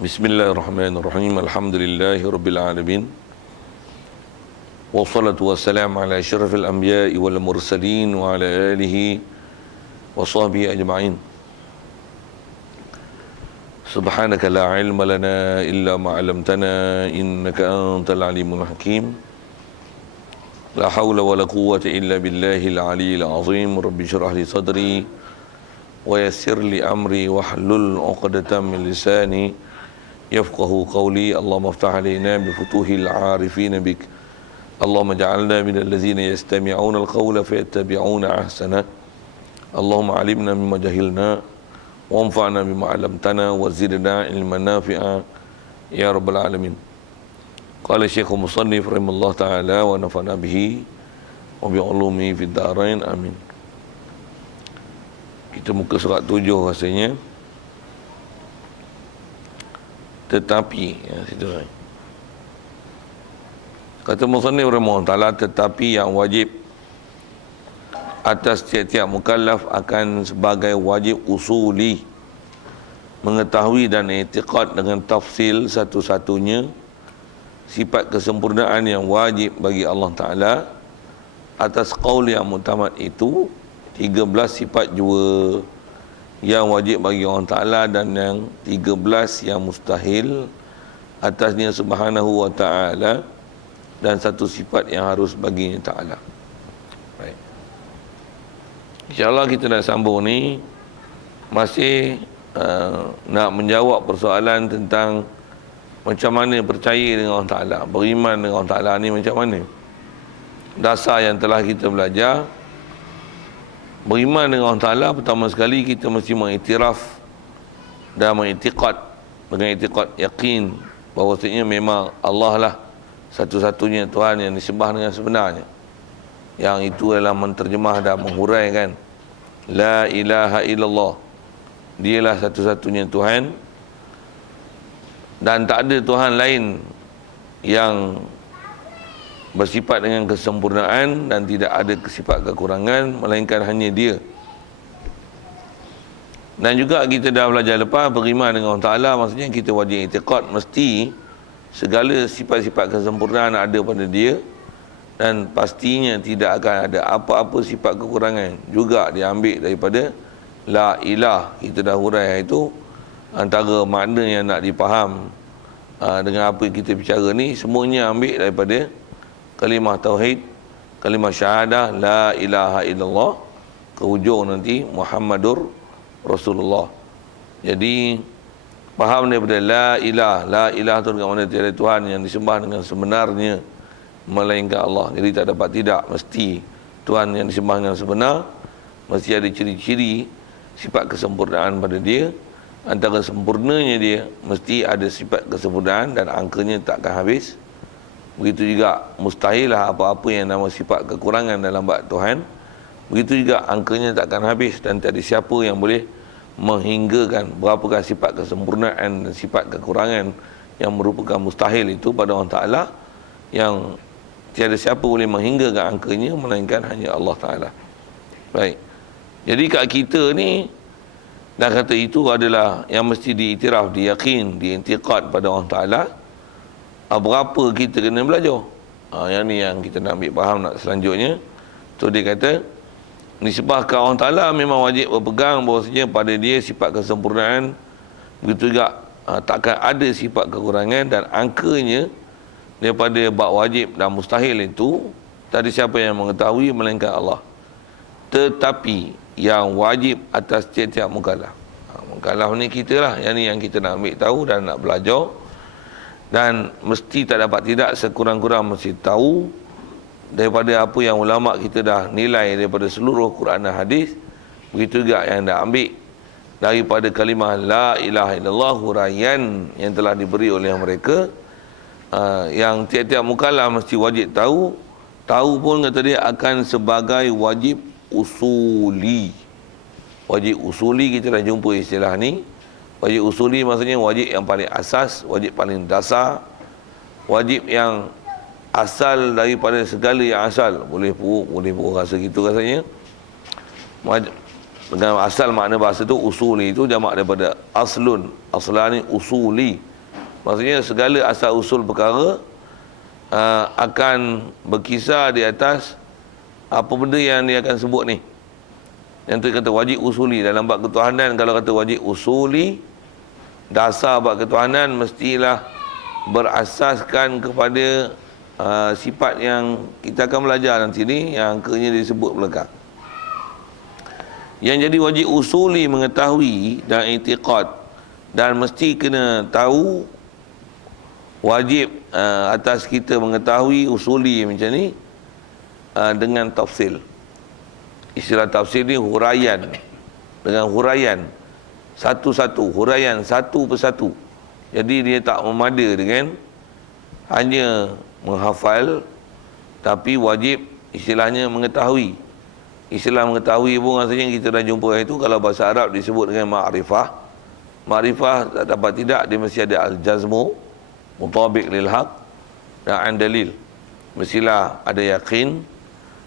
Bismillahirrahmanirrahim. Alhamdulillahi rabbil alamin. Wassalatu wassalamu ala asyrafil anbiya'i wal mursalin wa ala alihi wa sahbihi ajma'in. Subhanaka la ilma lana illa ma 'allamtana innaka antal alimul hakim. La haula wa la quwwata illa billahil aliyyil azim. Rabbi shrah li sadri wa yassir li amri wahlul 'uqdatam min lisani yafqahu qawli. Allahumma iftah alaina bi futuhil 'arifin bik. Allahumma ja'alna minal ladzina yastami'una al-qawla fayattabi'una ahsana. Allahumma 'allimna mimma jahilna wanfa'na bima 'allamtana wa zidna ilman nafi'a ya rabbal alamin. Qala Syekhul Musannif rahimallahu taala wa nafa'na bihi wa bi 'ulumihi fid dharain amin. Kita muka surat 7 rasanya. Tetapi situ. Kata Musannif rahimahullah taala, tetapi yang wajib atas tiap-tiap mukallaf akan sebagai wajib usuli mengetahui dan i'tiqad dengan tafsil satu-satunya sifat kesempurnaan yang wajib bagi Allah Ta'ala. Atas qaul yang mutamad itu 13 sifat jua yang wajib bagi Allah Ta'ala dan yang 13 yang mustahil atasnya subhanahu wa ta'ala, dan satu sifat yang harus baginya Ta'ala. Baik, InsyaAllah kita nak sambung ni masih nak menjawab persoalan tentang macam mana percaya dengan Allah Ta'ala, beriman dengan Allah Ta'ala ni macam mana. Dasar yang telah kita belajar, beriman dengan Allah Ta'ala, pertama sekali kita mesti mengiktiraf dan mengiktiqad dengan iktiqad yakin bahawasanya memang Allah lah satu-satunya Tuhan yang disembah dengan sebenarnya. Yang itu adalah menterjemah dan menghuraikan La ilaha illallah, dialah satu-satunya Tuhan dan tak ada Tuhan lain yang bersifat dengan kesempurnaan dan tidak ada sifat kekurangan melainkan hanya Dia. Dan juga kita dah belajar lepas, beriman dengan Allah Ta'ala maksudnya kita wajib i'tiqad mesti segala sifat-sifat kesempurnaan ada pada Dia, dan pastinya tidak akan ada apa-apa sifat kekurangan juga diambil daripada la ilah. Kita dah hurai itu antara makna yang nak dipaham dengan apa yang kita bicara ni, semuanya ambil daripada kalimah tauhid, kalimah syahadah la ilaha illallah ke hujung nanti Muhammadur Rasulullah. Jadi faham daripada la ilah tu dengan mana tiada Tuhan yang disembah dengan sebenarnya melainkan Allah. Jadi tak dapat tidak, mesti Tuhan yang disembah dengan sebenar, mesti ada ciri-ciri sifat kesempurnaan pada Dia. Antara sempurnanya Dia mesti ada sifat kesempurnaan dan angkanya takkan habis. Begitu juga mustahil lah apa-apa yang nama sifat kekurangan dalam bab Tuhan. Begitu juga angkanya takkan habis dan tak ada siapa yang boleh menghinggakan berapakah sifat kesempurnaan dan sifat kekurangan yang merupakan mustahil itu pada Allah Ta'ala, yang tiada siapa boleh menghinggakan angkanya melainkan hanya Allah Ta'ala. Baik, jadi kat kita ni dah kata itu adalah yang mesti diiktiraf, diyakin, diintiqad pada Allah Ta'ala. Berapa kita kena belajar? Yang ni yang kita nak ambil faham nak selanjutnya. Tu dia kata nisbahkan Allah Ta'ala memang wajib berpegang bahawasanya pada Dia sifat kesempurnaan. Begitu juga takkan ada sifat kekurangan, dan angkanya daripada bab wajib dan mustahil itu tak ada siapa yang mengetahui melainkan Allah. Tetapi yang wajib atas tiap-tiap mukallaf, mukallaf ni kita lah, yang ni yang kita nak ambil tahu dan nak belajar. Dan mesti tak dapat tidak, sekurang-kurang mesti tahu daripada apa yang ulama kita dah nilai daripada seluruh Quran dan hadis. Begitu juga yang dah ambil daripada kalimah la ilaha illallah, huraian yang telah diberi oleh mereka, yang tiap-tiap mukallaf mesti wajib tahu. Tahu pun kata dia akan sebagai wajib usuli. Wajib usuli kita dah jumpa istilah ni. Wajib usuli maksudnya wajib yang paling asas, wajib paling dasar, wajib yang asal daripada segala yang asal. Boleh puruk rasa gitu rasanya. dengan asal makna bahasa tu usuli itu jamak daripada aslun. Aslani usuli. Maksudnya segala asal usul perkara akan berkisar di atas apa benda yang dia akan sebut ni. Yang tu kata wajib usuli. Dalam bab ketuhanan, kalau kata wajib usuli, dasar bab ketuhanan mestilah berasaskan kepada sifat yang kita akan belajar nanti ni, yang angkanya disebut belakang. Yang jadi wajib usuli mengetahui dan i'tiqad, dan mesti kena tahu, wajib atas kita mengetahui usuli macam ni dengan tafsil. Istilah tafsil ni huraian, dengan huraian satu-satu, huraian satu persatu. Jadi dia tak memada dengan hanya menghafal, tapi wajib istilahnya mengetahui. Istilah mengetahui pun rasanya kita dah jumpa itu, kalau bahasa Arab disebut dengan ma'rifah. Ma'rifah tak dapat tidak, dia mesti ada al-jazmu, mutabiq lil haq, dan dalil. Mestilah ada yakin,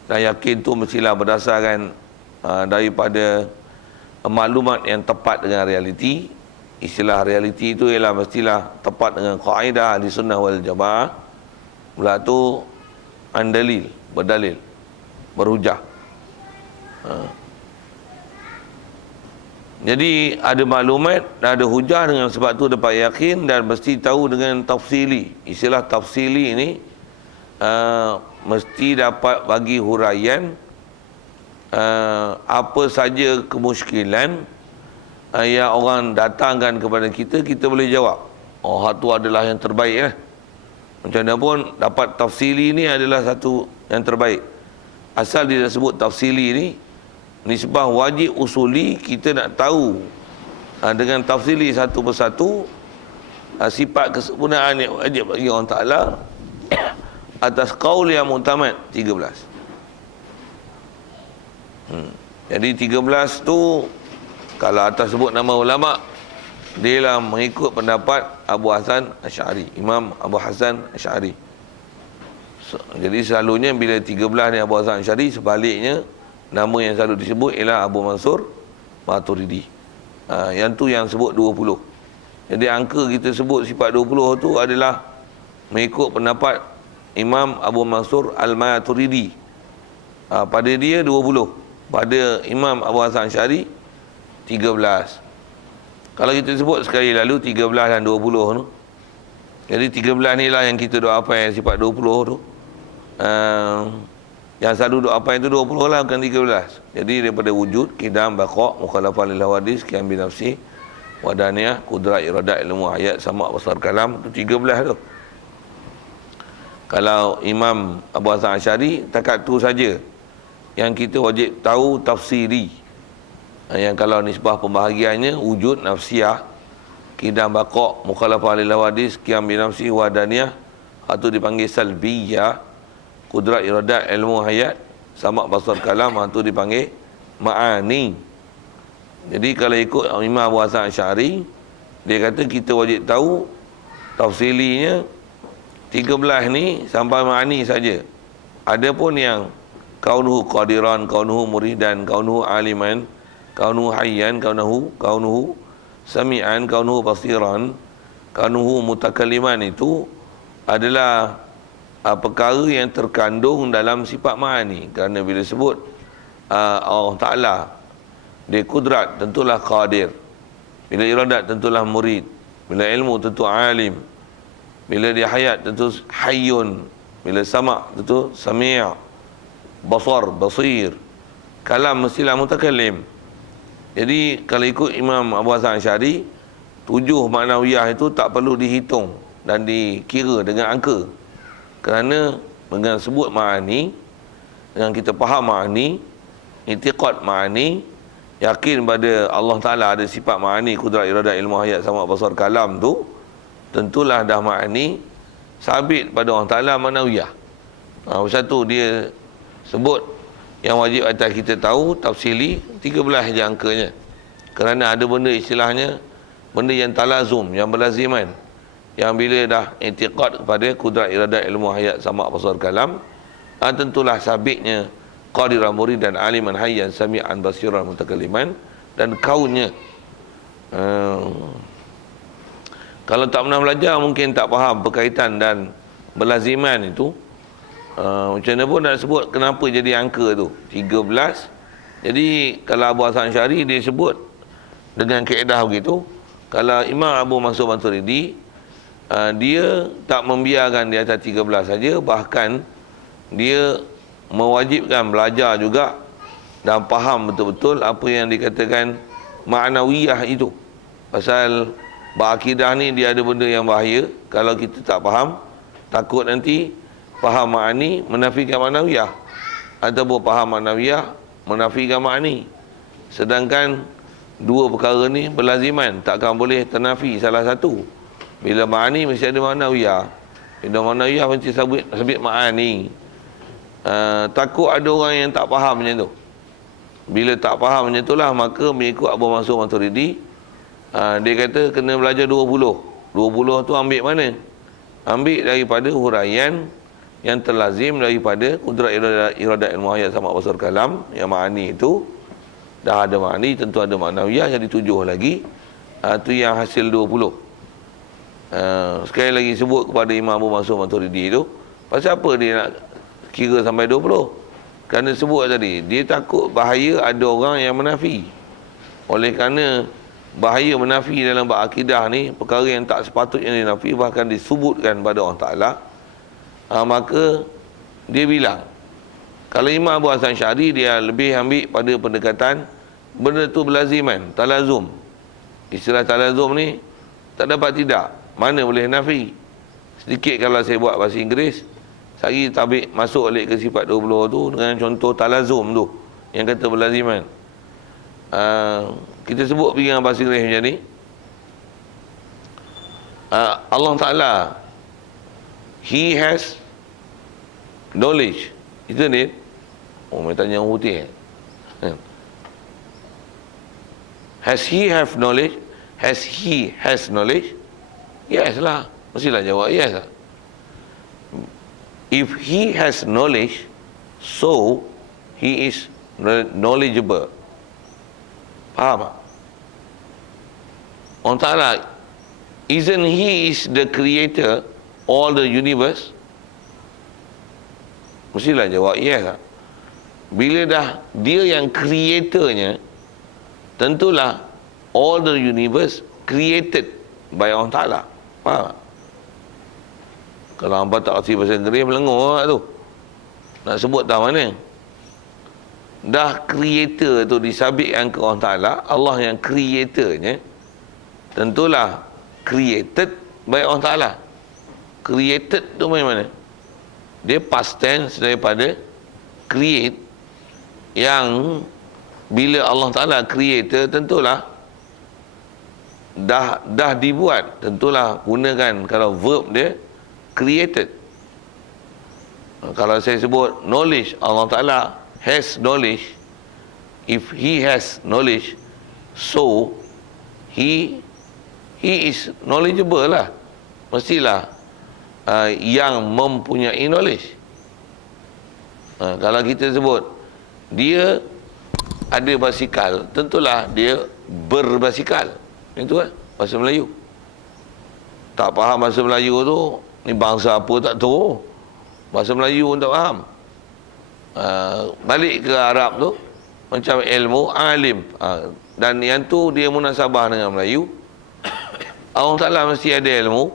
dan yakin tu mestilah berdasarkan daripada maklumat yang tepat dengan realiti. Istilah realiti itu ialah mestilah tepat dengan kaedah ahli sunnah wal jamaah. Pula tu andalil, berdalil, berhujah. Jadi ada maklumat dan ada hujah, dengan sebab tu dapat yakin, dan mesti tahu dengan tafsili. Istilah tafsili ini mesti dapat bagi huraian apa saja kemusykilan yang orang datangkan kepada kita, kita boleh jawab. Oh, hak tu adalah yang terbaik lah. Macam mana pun dapat tafsili ni adalah satu yang terbaik. Asal dia sebut tafsili ni, nisbah wajib usuli, kita nak tahu dengan tafsili satu persatu sifat kesempurnaan yang wajib bagi Allah Ta'ala atas qaul yang mu'tamad 13. Jadi 13 tu, kalau atas sebut nama ulama, dia lah mengikut pendapat Abu Hasan Asy'ari, Imam Abu Hasan Asy'ari. Jadi selalunya bila 13 ni Abu Hasan Asy'ari, sebaliknya nama yang selalu disebut ialah Abu Mansur Maturidi. Yang tu yang sebut 20. Jadi angka kita sebut sifat 20 tu adalah mengikut pendapat Imam Abu Mansur Al-Maturidi. Pada dia 20. Pada Imam Abu Hasan Asy'ari 13. Kalau kita sebut sekali lalu 13 dan 20 tu. Jadi 13 ni lah yang kita doa apa yang sifat 20 tu. Yang selalu doa apa itu 20 lah, bukan 13. Jadi daripada wujud, kidam, baqa', mukhalafah lil hawadis, qiyam bi nafsi, wadaniyah, qudrat, iradat, ilmu, hayat, sama', basar, kalam, tu 13 tu. Kalau Imam Abu Hasan Asy'ari, takat tu saja yang kita wajib tahu tafsiri. Yang kalau nisbah pembahagiannya wujud, nafsiyah, kidam, baqa', mukhalafah lil hawadis, qiyam bi nafsi, wadaniyah, atau dipanggil salbiyah, qudrat, iradat, ilmu, hayat, sama', basar, kalam, itu dipanggil ma'ani. Jadi kalau ikut Imam Abu Hasan Asy'ari, dia kata kita wajib tahu tafsilinya 13 ni sampai ma'ani saja. Ada pun yang kaunuhu qadiran, kaunuhu muridan, kaunuhu aliman, kaunuhu hayyan, kaunuhu sami'an, kaunuhu basiran, kaunuhu mutakalliman, itu adalah perkara yang terkandung dalam sifat ma'ani. Kerana bila sebut Allah Ta'ala, dia kudrat, tentulah qadir. Bila iradat, tentulah murid. Bila ilmu, tentu alim. Bila dia hayat, tentu hayyun. Bila sama', tentu sami'. Basar, basir. Kalam, mestilah mutakallim. Jadi kalau ikut Imam Abu Hasan Asy'ari, 7 maknawiyah itu tak perlu dihitung dan dikira dengan angka. Kerana dengan sebut ma'ani, dengan kita faham ma'ani, i'tiqad ma'ani, yakin pada Allah Ta'ala ada sifat ma'ani, kudrat, iradat, ilmu, hayat, sama', basar, kalam tu, tentulah dah ma'ani, sabit pada Allah Ta'ala ma'nawiyah. Satu dia sebut yang wajib atas kita tahu, tafsili 13 je angkanya. Kerana ada benda istilahnya, benda yang talazum, yang berlaziman, yang bila dah i'tiqad kepada kudrat, iradat, ilmu, hayat, sama', basar, kalam, tentulah sabitnya qadiran muridan aliman hayyan sami'an basiran mutakalliman, dan kaunnya. Kalau tak pernah belajar mungkin tak faham berkaitan dan berlaziman itu. Macam mana pun nak sebut kenapa jadi angka tu 13. Jadi kalau Abu Hasan Asy'ari dia sebut dengan kaedah begitu. Kalau Imam Abu Mansur Maturidi dia tak membiarkan di atas 13 saja, bahkan dia mewajibkan belajar juga dan faham betul-betul apa yang dikatakan ma'nawiyah itu. Pasal berakidah ni dia ada benda yang bahaya. Kalau kita tak faham, takut nanti faham ma'ani menafikan ma'nawiyah, ataupun faham ma'nawiyah menafikan ma'ani. Sedangkan dua perkara ni berlaziman, takkan boleh ternafi salah satu. Bila ma'ani mesti ada ma'nawiyah, bila ma'nawiyah mesti sabit ma'ani. Takut ada orang yang tak faham macam tu. Bila tak faham macam itulah, maka mengikut Abu Mansur Maturidi, dia kata kena belajar 20. 20 tu ambil mana? Ambil daripada huraian yang terlazim daripada kudrat iradat ilmu hayat sama basar kalam, yang ma'ani itu dah ada ma'ani, tentu ada ma'nawiyah, jadi 7 lagi. Tu yang hasil 20. Sekali lagi sebut kepada Imam Abu Mansur Maturidi itu, pasal apa dia nak kira sampai 20? Kerana sebut tadi, dia takut bahaya ada orang yang menafi. Oleh kerana bahaya menafi dalam bab akidah ni, perkara yang tak sepatutnya dinafi, bahkan disebutkan pada Allah Ta'ala, maka dia bilang, kalau Imam Abu Hasan Asy'ari dia lebih ambil pada pendekatan benda tu berlaziman, talazum. Istilah talazum ni tak dapat tidak, mana boleh nafi. Sedikit kalau saya buat bahasa Inggeris, saya tabik masuk balik ke sifat 20 tu dengan contoh talazum tu yang kata berlaziman. Kita sebut pergi dengan bahasa Inggeris macam ni. Allah Ta'ala, He has knowledge, isn't it? Oh, mereka tanya orang putih. Has He have knowledge? Has He has knowledge? Yes lah. Mestilah jawab yes lah. If He has knowledge, so He is knowledgeable. Faham tak? Allah Ta'ala, isn't He is the creator all the universe? Mestilah jawab yes lah. Bila dah dia yang creatornya, tentulah all the universe created by Allah Ta'ala. Faham tak? Kalau hampa tak kerti bahasa Inggeris, melengur lah tu. Nak sebut tahu mana? Dah creator tu disabitkan ke Allah Ta'ala, Allah yang creatornya, tentulah created by Allah Ta'ala. Created tu macam mana? Dia past tense daripada create, yang bila Allah Ta'ala creator, tentulah dah dibuat, tentulah gunakan kalau verb dia created. Kalau saya sebut knowledge, Allah Ta'ala has knowledge. If He has knowledge, so He is knowledgeable lah. Mestilah yang mempunyai knowledge. Kalau kita sebut dia ada basikal, tentulah dia berbasikal. Itu kan bahasa Melayu. Tak faham bahasa Melayu tu, ni bangsa apa tak tahu. Bahasa Melayu pun tak faham. Balik ke Arab tu, macam ilmu alim, dan yang tu dia munasabah dengan Melayu. Allah Ta'ala mesti ada ilmu.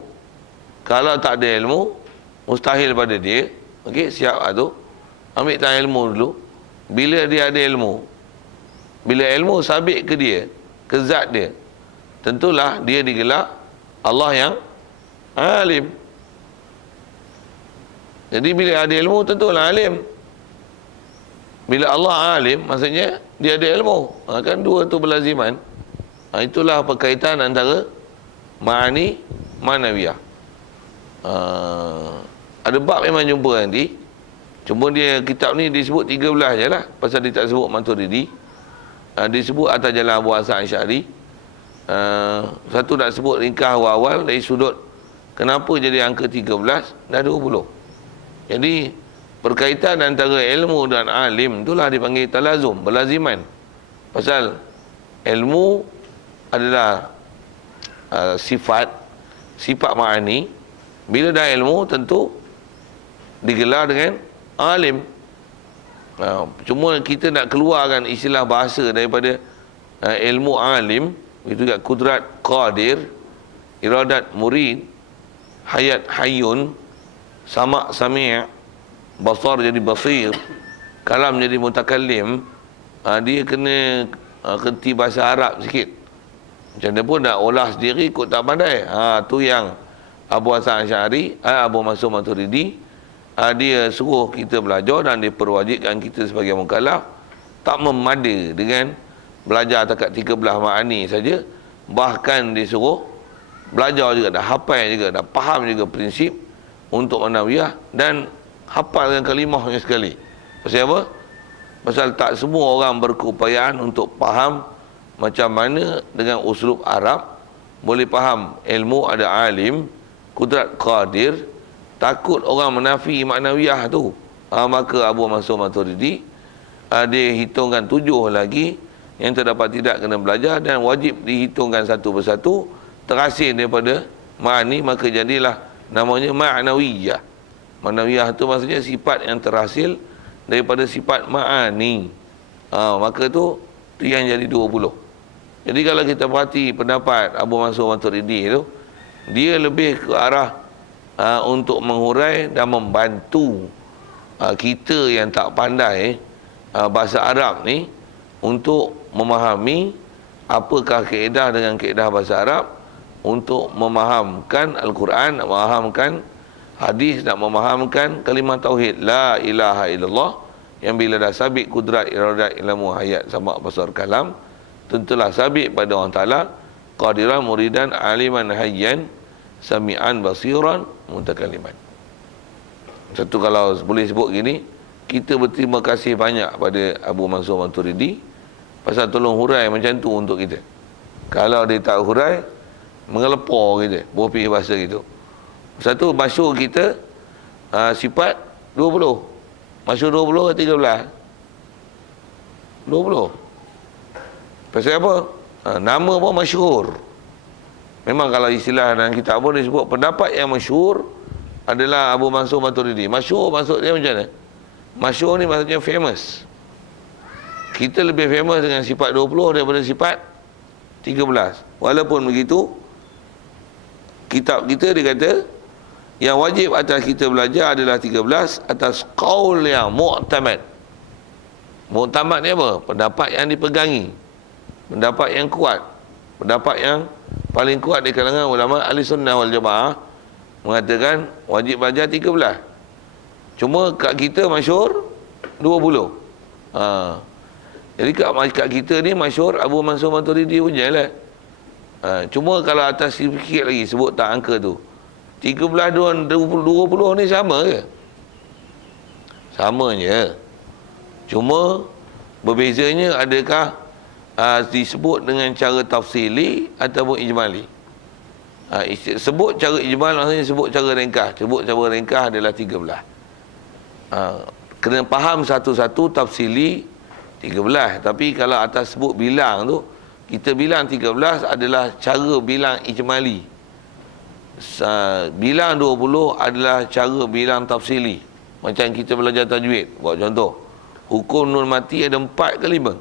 Kalau tak ada ilmu, mustahil pada dia. Okey, siap tu. Ambil tangan ilmu dulu. Bila dia ada ilmu, bila ilmu sabit ke dia, ke zat dia, tentulah dia digelar Allah yang alim. Jadi bila ada ilmu, tentulah alim. Bila Allah alim, maksudnya dia ada ilmu. Kan dua tu berlaziman. Itulah perkaitan antara ma'ani, ma'nawiyah. Ada bab memang jumpa nanti. Cuma dia kitab ni disebut 13 je lah, pasal dia tak sebut Maturidi. Disebut atas jalan Abu Hasan Asy'ari. Satu nak sebut ringkas awal dari sudut kenapa jadi angka 13 dan 20. Jadi Berkaitan antara ilmu dan alim itulah dipanggil talazum, berlaziman. Pasal ilmu adalah sifat ma'ani. Bila dah ilmu tentu digelar dengan alim. Cuma kita nak keluarkan istilah bahasa daripada ilmu alim, itu juga kudrat qadir, iradat murid, hayat hayyun, sama' sami', basar jadi basir, kalam jadi mutakallim. Dia kena kerti bahasa Arab sikit. Macam mana pun nak olah sendiri kot tak pandai. Tu yang Abu Hasan Asy'ari, Abu Mansur Maturidi, dia suruh kita belajar dan dia perwajibkan kita sebagai mukallaf tak memada dengan belajar takat 13 ma'ani saja, bahkan dia suruh belajar juga, dah hafal juga, dah faham juga prinsip untuk manawiyah dan hafal dengan kalimahnya sekali. Pasal apa? Pasal tak semua orang berkeupayaan untuk faham macam mana dengan uslub Arab boleh faham ilmu ada alim, kudrat qadir. Takut orang menafi maknawiyah tu. Maka Abu Mansur Maturidi dia hitungkan 7 lagi yang terdapat tidak kena belajar dan wajib dihitungkan satu persatu terhasil daripada ma'ani, maka jadilah namanya ma'nawiyah. Ma'nawiyah tu maksudnya sifat yang terhasil daripada sifat ma'ani. Maka tu yang jadi 20. Jadi kalau kita perhati pendapat Abu Mansur Maturidi tu, dia lebih ke arah untuk menghurai dan membantu kita yang tak pandai bahasa Arab ni untuk memahami apakah kaedah dengan kaedah bahasa Arab, untuk memahamkan Al-Quran, nak memahamkan hadis, nak memahamkan kalimah tauhid la ilaha illallah, yang bila dah sabit kudrat iradat ilmu hayat sama' basar kalam, tentulah sabit pada Allah Ta'ala qadiran muridan aliman hayyan sami'an basiran mutakaliman. Satu kalau boleh sebut gini, kita berterima kasih banyak pada Abu Mansur Maturidi pasal tolong hurai macam tu untuk kita. Kalau dia tak hurai, mengelepor kita berfikir bahasa gitu. Satu masyhur kita sifat 20. Masyhur 20 ke 13? 20. Pasal apa? Nama pun masyhur. Memang kalau istilah dalam kitab pun disebut pendapat yang masyhur adalah Abu Mansur Maturidi. Masyhur maksud dia macam mana? Masyhur ni maksudnya famous. Kita lebih famous dengan sifat 20 daripada sifat 13. Walaupun begitu, kitab kita dia kata yang wajib atas kita belajar adalah 13 atas qaul yang mu'tamad. Mu'tamad ni apa? Pendapat yang dipegangi, pendapat yang kuat, pendapat yang paling kuat di kalangan ulama ahli sunnah wal jamaah mengatakan wajib belajar 13. Cuma kat kita masyhur 20. Jadi kat kita ni masyhur Abu Mansur Maturidi punya lah. Cuma kalau atas sikit lagi sebut tak angka tu, 13 20 ni sama ke? Sama je. Cuma berbezanya adakah disebut dengan cara tafsili ataupun ijmali. Sebut cara ijmal maksudnya sebut cara ringkas. Sebut cara ringkas adalah 13. Kena faham satu-satu tafsili 13. Tapi kalau atas sebut bilang tu, kita bilang 13 adalah cara bilang ijmali. Bilang 20 adalah cara bilang tafsili. Macam kita belajar tajwid. Buat contoh, hukum nun mati ada 4 ke 5?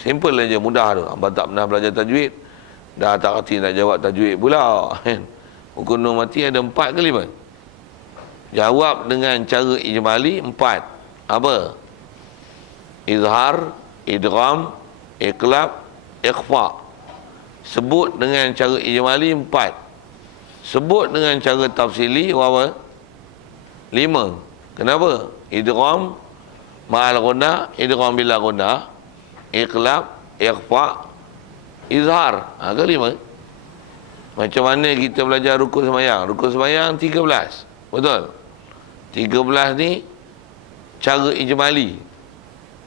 Simple aja, mudah tu. Abang tak pernah belajar tajwid, dah tak reti nak jawab tajwid pula. Hukum nun mati ada 4 ke 5? Jawab dengan cara ijmali 4. Apa? Izhar, idgham, iqlab, ikhfa. Sebut dengan cara ijmali 4. Sebut dengan cara tafsili berapa? 5. Kenapa? Idgham ma'al ghunnah, idgham bila ghunnah, iqlab, ikhfa, izhar. Ke 5? Macam mana kita belajar rukun sembahyang? Rukun sembahyang 13. Betul? 13 ni cara ijmali.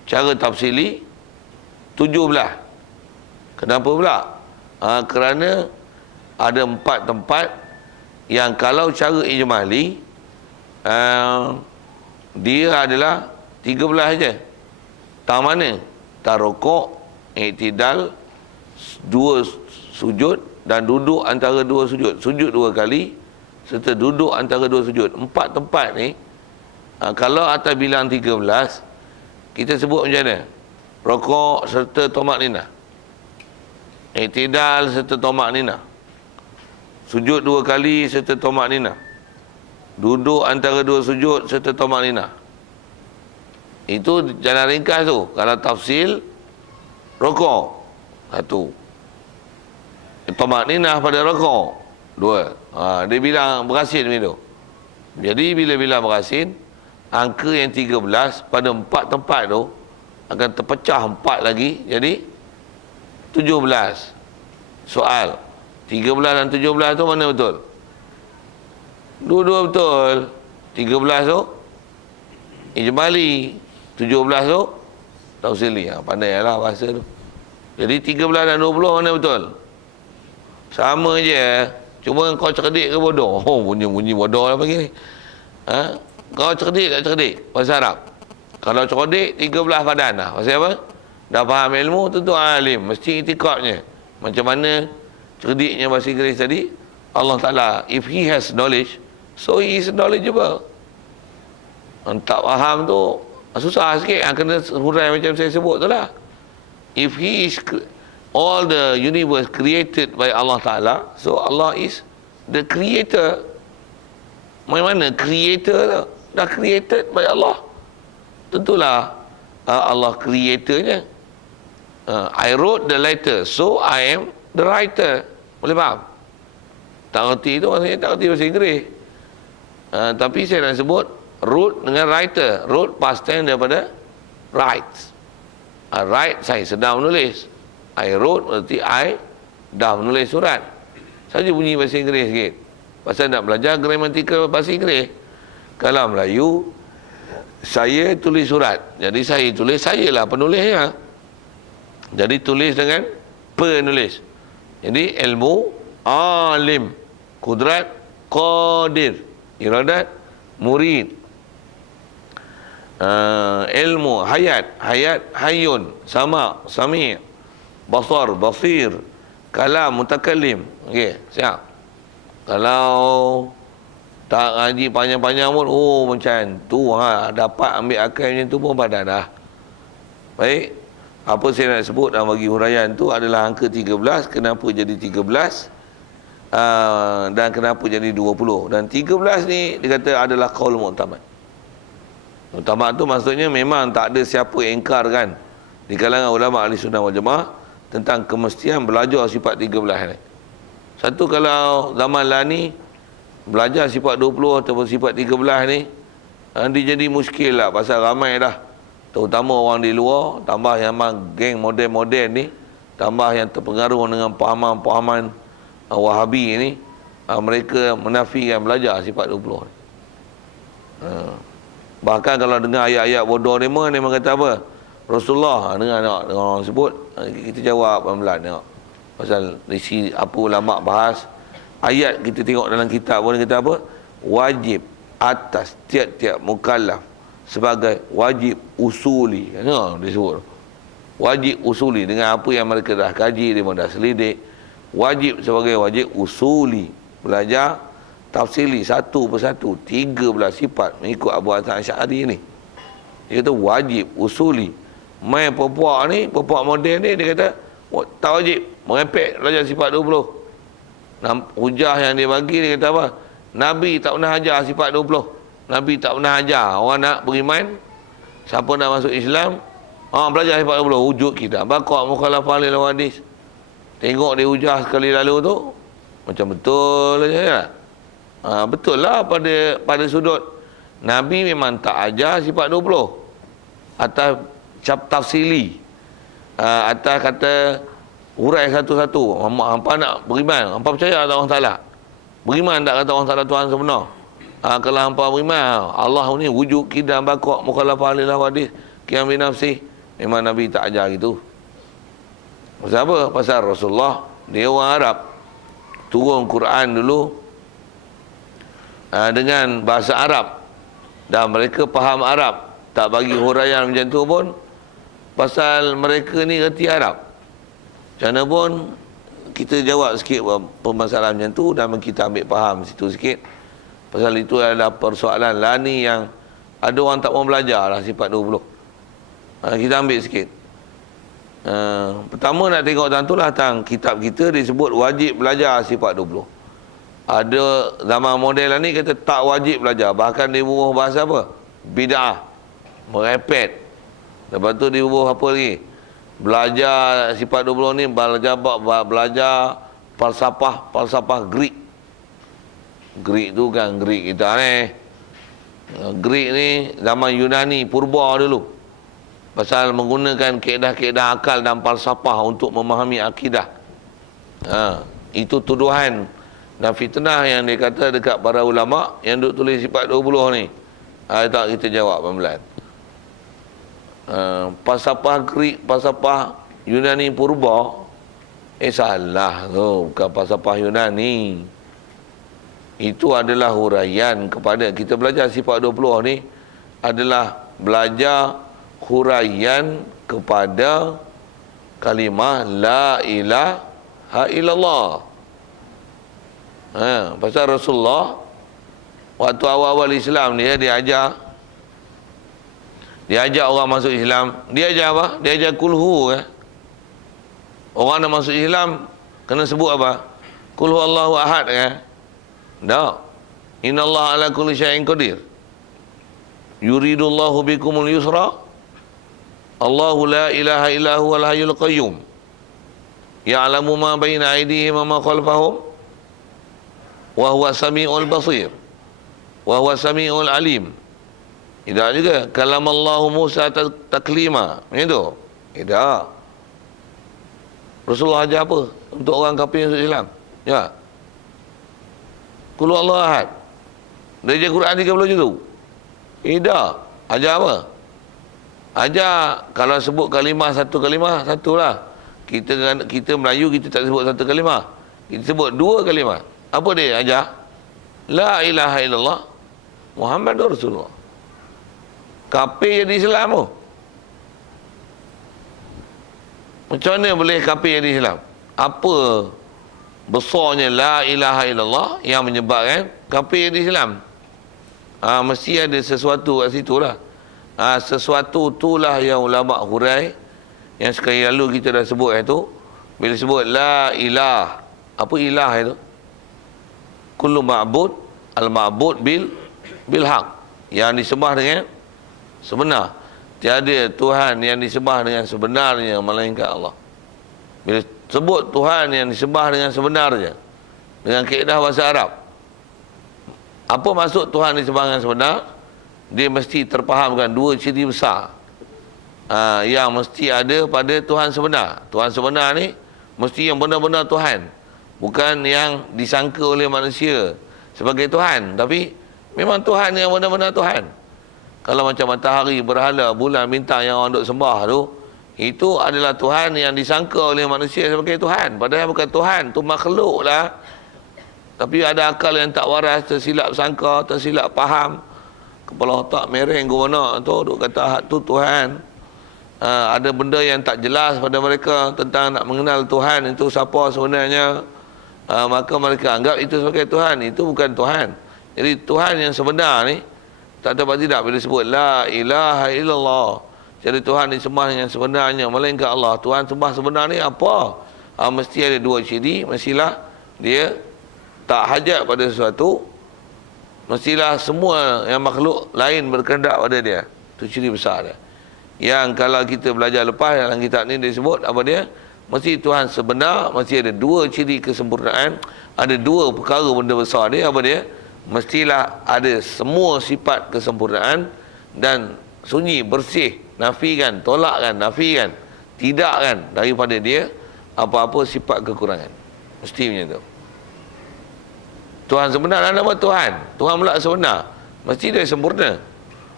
Cara tafsili 17. Kenapa pula? Kerana ada 4 tempat yang kalau cara ijmali dia adalah 13 saja. Tak mana? Tak rokok, iktidal, 2 sujud dan duduk antara 2 sujud. Sujud 2 kali serta duduk antara 2 sujud. 4 tempat ni, kalau atas bilang 13, kita sebut macam mana? Rokok serta tomak nina, iktidal serta tomak nina, sujud 2 kali serta tomak nina, duduk antara 2 sujud serta tomak nina. Itu jalan ringkas tu. Kalau tafsil, rokok 1, tomak nina pada rokok 2. Dia bilang berasin begitu. Jadi bila bilang berasin, angka yang 13 pada 4 tempat tu akan terpecah 4 lagi, jadi 17. Soal, 13 dan 17 tu mana betul? Dua-dua betul. 13 tu ijmali, 17 tu tafsili. Pandai lah bahasa tu. Jadi 13 dan 20 mana betul? Sama je. Cuma kau cerdik ke bodoh? Bunyi bodoh lah pagi ni. Kau cerdik tak cerdik bahasa Arab? Kalau cerdik, 13 badan lah. Pasal apa? Dah faham ilmu, tentu alim. Mesti itikadnya. Macam mana cerdiknya bahasa Inggeris tadi? Allah Ta'ala, if he has knowledge, so he is knowledgeable. Tak faham tu susah sikit. Kena hurai macam saya sebut tu lah. If he is all the universe created by Allah Ta'ala, so Allah is the creator. Mana creator tu? Dah created by Allah. Tentulah Allah creatornya. I wrote the letter, so I am the writer. Boleh faham? Tak erti tu maksudnya tak erti bahasa Inggeris. Tapi saya nak sebut wrote dengan writer. Wrote past tense daripada write. Write, saya sedang menulis. I wrote berarti I dah menulis surat. Saja bunyi bahasa Inggeris sikit. Pasal nak belajar gramatikal bahasa Inggeris. Kalau Melayu, saya tulis surat. Jadi saya tulis, saya lah penulisnya. Jadi tulis dengan penulis. Jadi ilmu, alim. Kudrat, qadir. Iradat, murid. Ilmu, hayat. Hayat, hayyun. Sama, sami'. Basar, basir. Kalam, mutakallim. Okey, siap. Kalau tak ngaji panjang-panjang pun, macam tu dapat ambil akal macam tu pun padan dah. Baik, apa saya nak sebut dan bagi huraian tu adalah angka 13, kenapa jadi 13 dan kenapa jadi 20. Dan 13 ni dia kata adalah qaul mu'tamad. Mu'tamad tu maksudnya memang tak ada siapa yang ingkar kan di kalangan ulama ahli sunnah wal jamaah tentang kemestian belajar sifat 13 ni. Satu, kalau zaman lah ni belajar sifat 20 ataupun sifat 13 ni, dia jadi muskil lah pasal ramai dah. Terutama orang di luar, tambah yang geng moden-moden ni, tambah yang terpengaruh dengan pahaman-pahaman Wahabi ni, mereka menafikan belajar sifat 20 ni. Bahkan kalau dengar ayat-ayat bodoh ni memang kata apa? Rasulullah, dengar orang sebut, kita jawab pelan-pelan tengok. Pasal isi apa ulama bahas ayat, kita tengok dalam kitab pun kata apa? Wajib atas tiap-tiap mukallaf sebagai wajib usuli. Dia sebut wajib usuli dengan apa yang mereka dah kaji, dia dah selidik. Wajib sebagai wajib usuli, belajar tafsili satu persatu 13 sifat mengikut Abu Hasan Asy'ari ni. Dia kata wajib usuli. Main perempuan ni, perempuan moden ni, dia kata tak wajib, merepek belajar sifat 20. Hujah yang dia bagi, dia kata apa? Nabi tak pernah ajar sifat 20. Nabi tak pernah ajar orang nak beriman, siapa nak masuk Islam, belajar sifat 20. Wujud kita bakal mukhalafah lil hadis. Tengok dia hujah sekali lalu tu, macam betul aja. Betul lah pada sudut Nabi memang tak ajar sifat 20 atas tafsili, atas kata urai satu-satu. Hampa nak beriman, hampa percaya tak Allah Ta'ala? Beriman tak kata Allah Ta'ala Tuhan sebenar? Kalau hampa beriman Allah ni wujud kidam bakok mukhalafah lil hadis qiyam bi nafsi, memang Nabi tak ajar gitu. Pasal apa? Pasal Rasulullah dia orang Arab, turun Quran dulu dengan bahasa Arab. Dan mereka faham Arab. Tak bagi huraian macam tu pun, pasal mereka ni reti Arab. Macam mana pun, kita jawab sikit permasalahan macam tu dan kita ambil faham situ sikit. Pasal itu adalah persoalan lah ni yang ada orang tak mau belajar lah sifat 20. Kita ambil sikit. Pertama nak tengok tentang tu lah, tentang kitab kita disebut wajib belajar sifat 20. Ada zaman model ni kata tak wajib belajar. Bahkan dia bubuh bahasa apa? Bid'ah. Merepet. Lepas tu dia bubuh apa lagi? Belajar sifat 20 ni, belajar falsafah Greek. Greek tu kan Greek kita ni. Greek ni zaman Yunani purba dulu. Pasal menggunakan kaedah-kaedah akal dan falsafah untuk memahami akidah. Itu tuduhan dan fitnah yang dia kata dekat para ulama yang duk tulis sifat 20 ni. Tak kita jawab pelan-pelan. Falsafah Greek, falsafah Yunani purba, salah tu, bukan falsafah Yunani. Itu adalah huraian kepada, kita belajar sifat 20 ni adalah belajar huraian kepada kalimah la ilaha illallah. Pasal Rasulullah waktu awal-awal Islam dia ajak orang masuk Islam. Dia ajar apa? Dia ajar kulhu. Orang nak masuk Islam kena sebut apa? Kulhu Allahu ahad kan? Tak. Innallaha ala kulli syai'in qadir. Yuridullahu bikumul yusra. Allahu la ilaha illa huwal hayyul qayyum. Ya'lamu ma baina aydihim wa ma khalfahum. Wa huwa samiul basir. Wa huwa samiul alim. Tidak juga kalam Allah Musa taklima. Itu. Tidak. Rasulullah ajar apa untuk orang kafir masuk Islam? Ya. Qul Allah ahad. Dia ajar Quran 30 juz. Tidak. Ajar apa? Ajar kalau sebut kalimah, satulah. Kita Melayu kita tak sebut satu kalimah. Kita sebut dua kalimah. Apa dia ajar? La ilaha illallah Muhammadur Rasulullah. Kafir jadi Islam tu. Macam mana boleh kafir jadi Islam? Apa besarnya la ilaha illallah yang menyebabkan kafir jadi Islam? Mesti ada sesuatu kat situ lah. Sesuatu itulah yang ulama hurai yang sekali lalu kita dah sebut itu. Bila sebut la ilah, apa ilah itu? Kullu ma'bud al-ma'bud bil haq, yang disembah dengan sebenar. Tiada Tuhan yang disembah dengan sebenarnya melainkan Allah. Bila sebut Tuhan yang disembah dengan sebenarnya, dengan kaedah bahasa Arab, apa maksud Tuhan disembah dengan sebenar? Dia mesti terfahamkan dua ciri besar yang mesti ada pada Tuhan sebenar. Tuhan sebenar ni mesti yang benar-benar Tuhan, bukan yang disangka oleh manusia sebagai Tuhan, tapi memang Tuhan yang benar-benar Tuhan. Kalau macam matahari, berhala, bulan, bintang yang orang duk sembah tu, itu adalah Tuhan yang disangka oleh manusia sebagai Tuhan. Padahal bukan Tuhan, tu makhluk lah. Tapi ada akal yang tak waras, tersilap sangka, tersilap faham. Kepala otak mereng guna tu, duk kata hak tu Tuhan. Ada benda yang tak jelas pada mereka tentang nak mengenal Tuhan itu siapa sebenarnya. Maka mereka anggap itu sebagai Tuhan. Itu bukan Tuhan. Jadi Tuhan yang sebenar ni, tak dapat tidak bila sebut la ilaha illallah. Jadi Tuhan disembah yang sebenarnya melainkan Allah. Tuhan sembah sebenar ni apa? Mesti ada dua ciri. Mestilah dia tak hajat pada sesuatu. Mestilah semua yang makhluk lain berkehendak pada dia. Itu ciri besar dia. Yang kalau kita belajar lepas dalam kitab ni disebut apa dia? Mesti Tuhan sebenar, mesti ada dua ciri kesempurnaan, ada dua perkara benda besar dia. Apa dia? Mestilah ada semua sifat kesempurnaan dan sunyi, bersih, nafikan, tolakkan, nafikan, tidakkan daripada dia apa-apa sifat kekurangan. Mesti macam tu. Tuhan sebenar nama Tuhan. Tuhan pula sebenar. Mesti dia sempurna.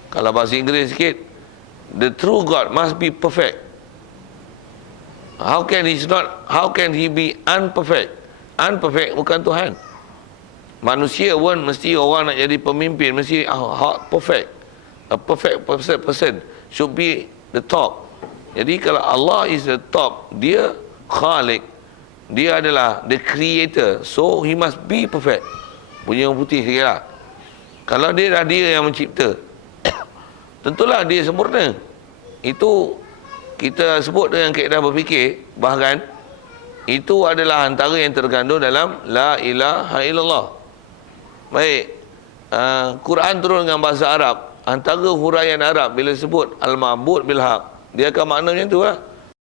Kalau bahasa Inggeris sikit, the true God must be perfect. How can he be unperfect? Unperfect bukan Tuhan. Manusia pun mesti orang nak jadi pemimpin mesti perfect. A perfect person should be the top. Jadi kalau Allah is the top, dia Khalik, dia adalah the creator, so he must be perfect. Punya orang putih sikit lah. Kalau dia dah dia yang mencipta, tentulah dia sempurna. Itu kita sebut dengan kaedah berfikir, bahkan itu adalah antara yang terkandung dalam La ilaha illallah. Baik, Quran turun dengan bahasa Arab. Antara huraian Arab bila sebut Al-Ma'bud bil haq, dia akan makna macam tu lah.